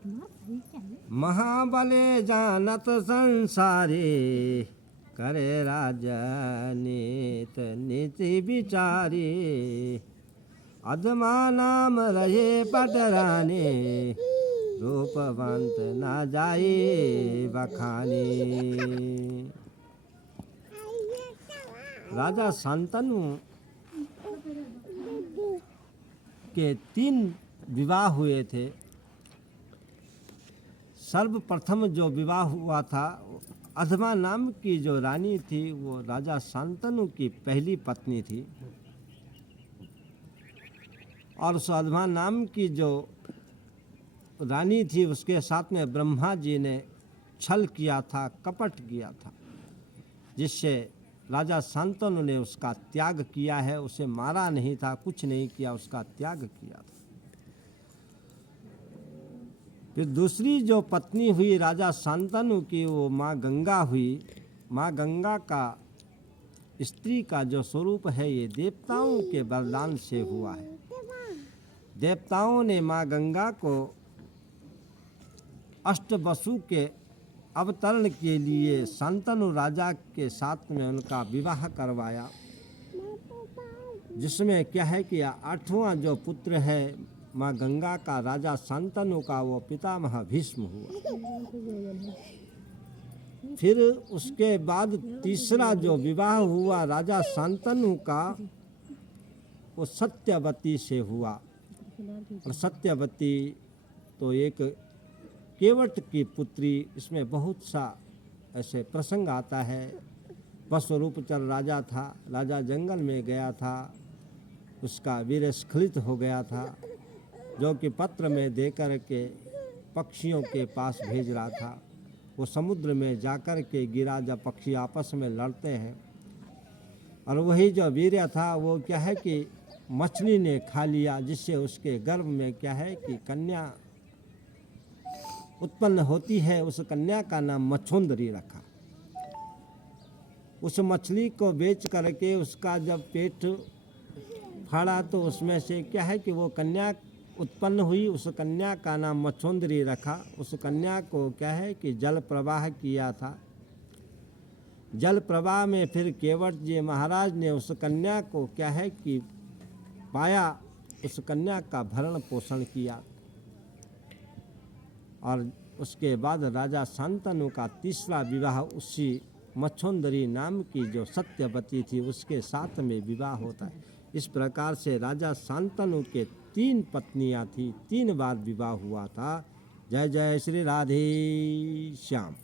महाबले जानत संसारी, करे राजनीत नीति विचारी। अधमा नाम रहे पटरानी, रूपवंत ना जाई बखानी। राजा शांतनु के 3 विवाह हुए थे। सर्वप्रथम जो विवाह हुआ था, अधमा नाम की जो रानी थी वो राजा शांतनु की पहली पत्नी थी। और उस अधमा नाम की जो रानी थी उसके साथ में ब्रह्मा जी ने छल किया था, कपट किया था, जिससे राजा शांतनु ने उसका त्याग किया है। उसे मारा नहीं था, कुछ नहीं किया, उसका त्याग किया था। फिर दूसरी जो पत्नी हुई राजा शांतनु की, वो माँ गंगा हुई। माँ गंगा का स्त्री का जो स्वरूप है ये देवताओं के वरदान से हुआ है। देवताओं ने माँ गंगा को अष्टवसु के अवतरण के लिए शांतनु राजा के साथ में उनका विवाह करवाया, जिसमें क्या है कि 8वां जो पुत्र है माँ गंगा का, राजा शांतनु का, वो पितामह भीष्म हुआ। फिर उसके बाद तीसरा जो विवाह हुआ राजा शांतनु का, वो सत्यवती से हुआ। और सत्यवती तो एक केवट की पुत्री। इसमें बहुत सा ऐसे प्रसंग आता है। वस्वरूपचर राजा था, राजा जंगल में गया था, उसका वीर स्खलित हो गया था, जो कि पत्र में देकर के पक्षियों के पास भेज रहा था। वो समुद्र में जाकर के गिरा, जब पक्षी आपस में लड़ते हैं। और वही जो वीर था वो क्या है कि मछली ने खा लिया, जिससे उसके गर्भ में क्या है कि कन्या उत्पन्न होती है। उस कन्या का नाम मच्छोंदरी रखा। उस मछली को बेच करके उसका जब पेट फाड़ा तो उसमें से क्या है कि वो कन्या उत्पन्न हुई। उस कन्या का नाम मच्छोंदरी रखा। उस कन्या को क्या है कि जल प्रवाह किया था। जल प्रवाह में फिर केवट जी महाराज ने उस कन्या को क्या है कि पाया, उस कन्या का भरण पोषण किया। और उसके बाद राजा शांतनु का तीसरा विवाह उसी मच्छोंदरी नाम की जो सत्यवती थी उसके साथ में विवाह होता है। इस प्रकार से राजा शांतनु के 3 पत्नियां थी, 3 बार विवाह हुआ था। जय जय श्री राधे श्याम।